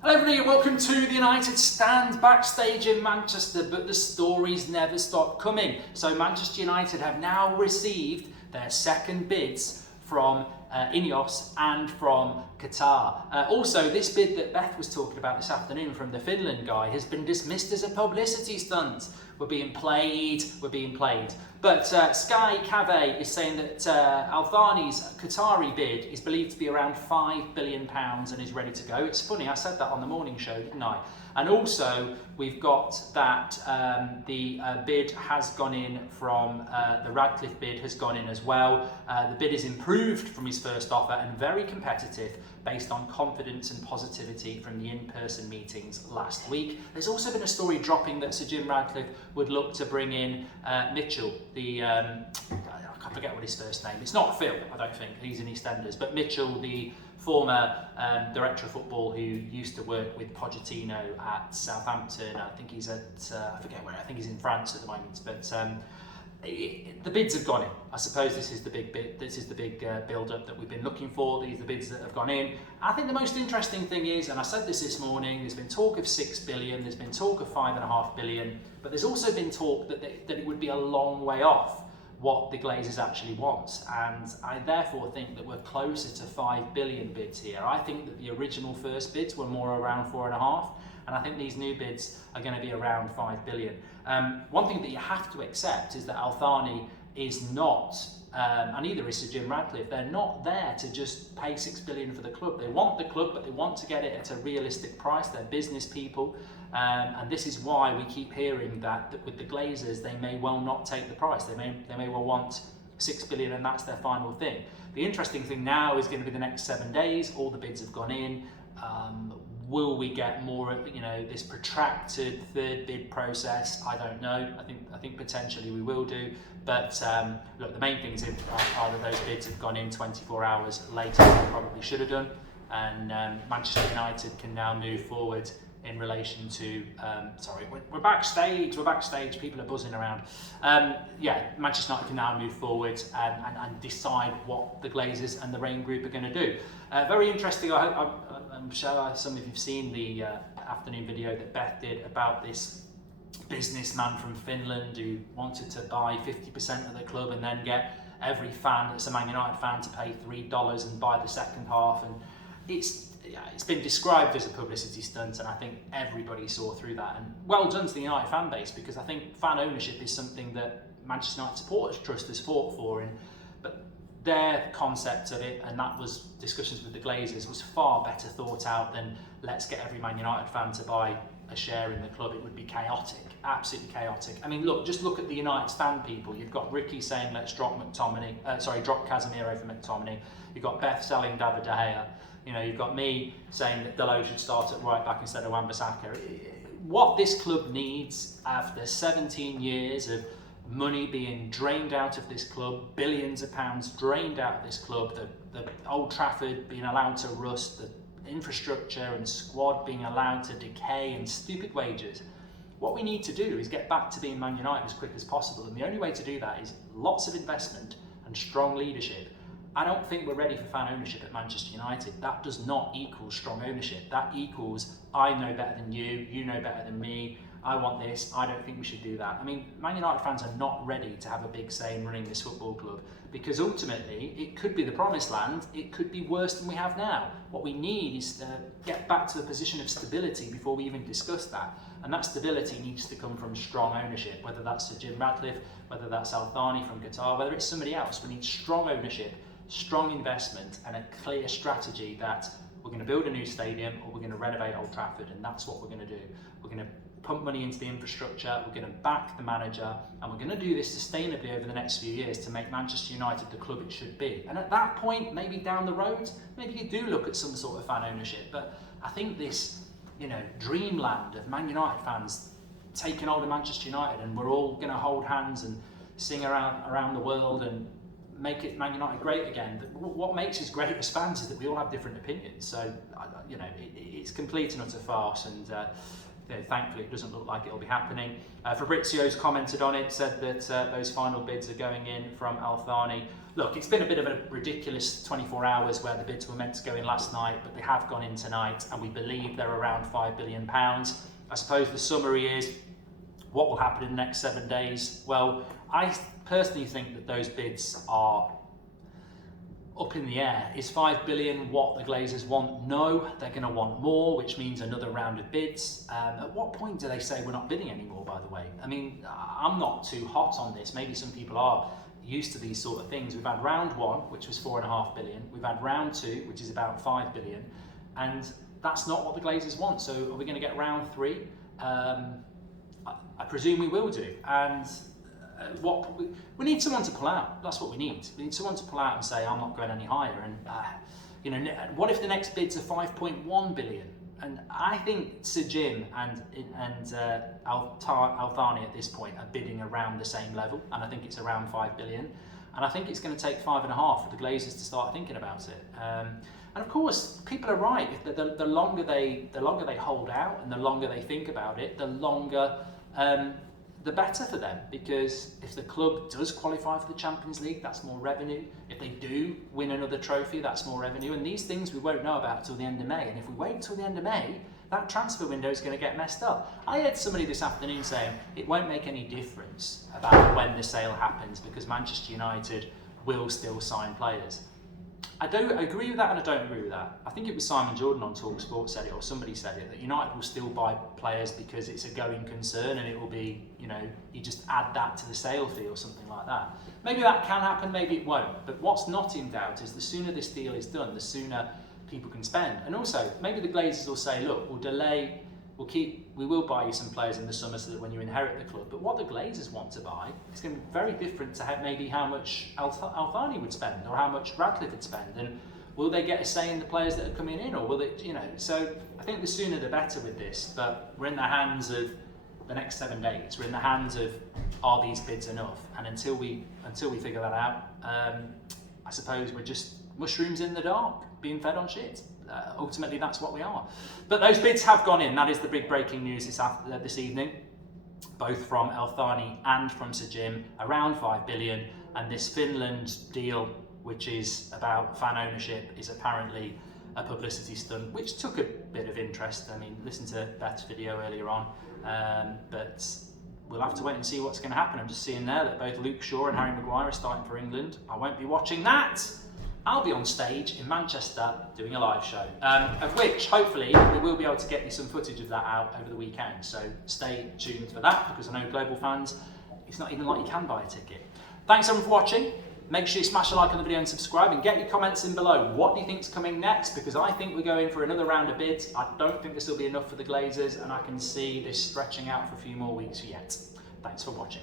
Hello everybody, welcome to the United stand backstage in Manchester, but the stories never stop coming. So Manchester United have now received their second bids from Ineos and from Qatar. Also, this bid that Beth was talking about this afternoon from the Finland guy has been dismissed as a publicity stunt. We're being played. But Sky Cave is saying that Al-Thani's Qatari bid is believed to be around £5 billion and is ready to go. It's funny, I said that on the morning show, didn't I? And also, we've got that the bid has gone in from, the Radcliffe bid has gone in as well. The bid is improved from his first offer and very competitive based on confidence and positivity from the in-person meetings last week. There's also been a story dropping that Sir Jim Radcliffe would look to bring in Mitchell, the, I forget what his first name, it's not Phil, I don't think, he's in EastEnders, but Mitchell, the former director of football who used to work with Pochettino at Southampton. I think he's at, I forget where, I think he's in France at the moment, but the bids have gone in. I suppose this is the big bid, this is the big build-up that we've been looking for. These are the bids that have gone in. I think the most interesting thing is, and I said this morning, there's been talk of 6 billion, there's been talk of 5.5 billion, but there's also been talk that it would be a long way off what the Glazers actually want, and I therefore think that we're closer to 5 billion bids here. I think that the original first bids were more around 4.5, and I think these new bids are going to be around 5 billion. One thing that you have to accept is that Al-Thani is not, and neither is Sir Jim Radcliffe, they're not there to just pay 6 billion for the club. They want the club, but they want to get it at a realistic price. They're business people. And this is why we keep hearing that with the Glazers, they may well not take the price. They may well want 6 billion and that's their final thing. The interesting thing now is going to be the next 7 days. All the bids have gone in. Will we get more of, this protracted third bid process? I don't know. I think potentially we will do. But look, the main things are that those bids have gone in 24 hours later than they probably should have done. And Manchester United can now move forward in relation to, sorry, we're backstage, people are buzzing around. Manchester United can now move forward and decide what the Glazers and the Rain Group are going to do. Very interesting, I'm sure some of you have seen the afternoon video that Beth did about this businessman from Finland who wanted to buy 50% of the club and then get every fan that's a Man United fan to pay $3 and buy the second half. And it's been described as a publicity stunt, and I think everybody saw through that. And well done to the United fan base, because I think fan ownership is something that Manchester United Supporters Trust has fought for, but their concept of it, and that was discussions with the Glazers, was far better thought out than let's get every Man United fan to buy a share in the club. It would be chaotic, absolutely chaotic. I mean, just look at the United fan people. You've got Ricky saying let's drop drop Casemiro for McTominay. You've got Beth selling David De Gea. You've got me saying that Delo should start at right back instead of Wan-Bissaka. What this club needs after 17 years of money being drained out of this club, billions of pounds drained out of this club, the Old Trafford being allowed to rust, the infrastructure and squad being allowed to decay, and stupid wages. What we need to do is get back to being Man United as quick as possible, and the only way to do that is lots of investment and strong leadership. I don't think we're ready for fan ownership at Manchester United. That does not equal strong ownership. That equals I know better than you, you know better than me, I want this, I don't think we should do that. I mean, Man United fans are not ready to have a big say in running this football club, because ultimately it could be the promised land, it could be worse than we have now. What we need is to get back to a position of stability before we even discuss that. And that stability needs to come from strong ownership, whether that's Sir Jim Radcliffe, whether that's Al-Thani from Qatar, whether it's somebody else. We need strong ownership, strong investment, and a clear strategy that we're going to build a new stadium or we're going to renovate Old Trafford, and that's what we're going to do. We're going to pump money into the infrastructure, we're going to back the manager, and we're going to do this sustainably over the next few years to make Manchester United the club it should be. And at that point, maybe down the road, maybe you do look at some sort of fan ownership. But I think this, dreamland of Man United fans taking hold of Manchester United, and we're all going to hold hands and sing around the world and make it Man United great again. What makes us great as fans is that we all have different opinions. So, it's complete and utter farce. And thankfully it doesn't look like it'll be happening. Fabrizio's commented on it, said that those final bids are going in from Al Thani. Look, it's been a bit of a ridiculous 24 hours where the bids were meant to go in last night, but they have gone in tonight, and we believe they're around £5 billion. I suppose the summary is, what will happen in the next 7 days? Well, I personally think that those bids are up in the air. Is 5 billion what the Glazers want? No, they're going to want more, which means another round of bids. At what point do they say we're not bidding anymore, by the way? I mean, I'm not too hot on this. Maybe some people are used to these sort of things. We've had round 1, which was 4.5 billion. We've had round 2, which is about 5 billion. And that's not what the Glazers want. So are we going to get round 3? I presume we will do. And we need someone to pull out. That's what we need. We need someone to pull out and say, I'm not going any higher. And what if the next bids are 5.1 billion? And I think Sir Jim and Al Thani at this point are bidding around the same level, and I think it's around 5 billion. And I think it's going to take 5.5 for the Glazers to start thinking about it. And of course, people are right. The longer they hold out and the longer they think about it, the longer the better for them, because if the club does qualify for the Champions League, that's more revenue. If they do win another trophy, that's more revenue. And these things we won't know about till the end of May. And if we wait till the end of May, that transfer window is going to get messed up. I heard somebody this afternoon saying it won't make any difference about when the sale happens because Manchester United will still sign players. I agree with that and I don't agree with that. I think it was Simon Jordan on TalkSport said it, or somebody said it, that United will still buy players because it's a going concern and it will be, you just add that to the sale fee or something like that. Maybe that can happen, maybe it won't. But what's not in doubt is the sooner this deal is done, the sooner people can spend. And also, maybe the Glazers will say, look, we will buy you some players in the summer so that when you inherit the club. But what the Glazers want to buy is going to be very different to maybe how much Al Thani would spend or how much Radcliffe would spend. And will they get a say in the players that are coming in, or will they, So I think the sooner the better with this. But we're in the hands of the next 7 days. We're in the hands of, are these bids enough? And until we figure that out, I suppose we're just mushrooms in the dark, being fed on shit. Ultimately, that's what we are. But those bids have gone in. That is the big breaking news this evening, both from Al Thani and from Sir Jim, around 5 billion. And this Finland deal, which is about fan ownership, is apparently a publicity stunt, which took a bit of interest. I mean, listen to Beth's video earlier on. But we'll have to wait and see what's going to happen. I'm just seeing there that both Luke Shaw and Harry Maguire are starting for England. I won't be watching that. I'll be on stage in Manchester doing a live show, of which hopefully we will be able to get you some footage of that out over the weekend. So stay tuned for that, because I know global fans, it's not even like you can buy a ticket. Thanks everyone for watching. Make sure you smash a like on the video and subscribe, and get your comments in below. What do you think is coming next? Because I think we're going for another round of bids. I don't think this will be enough for the Glazers, and I can see this stretching out for a few more weeks yet. Thanks for watching.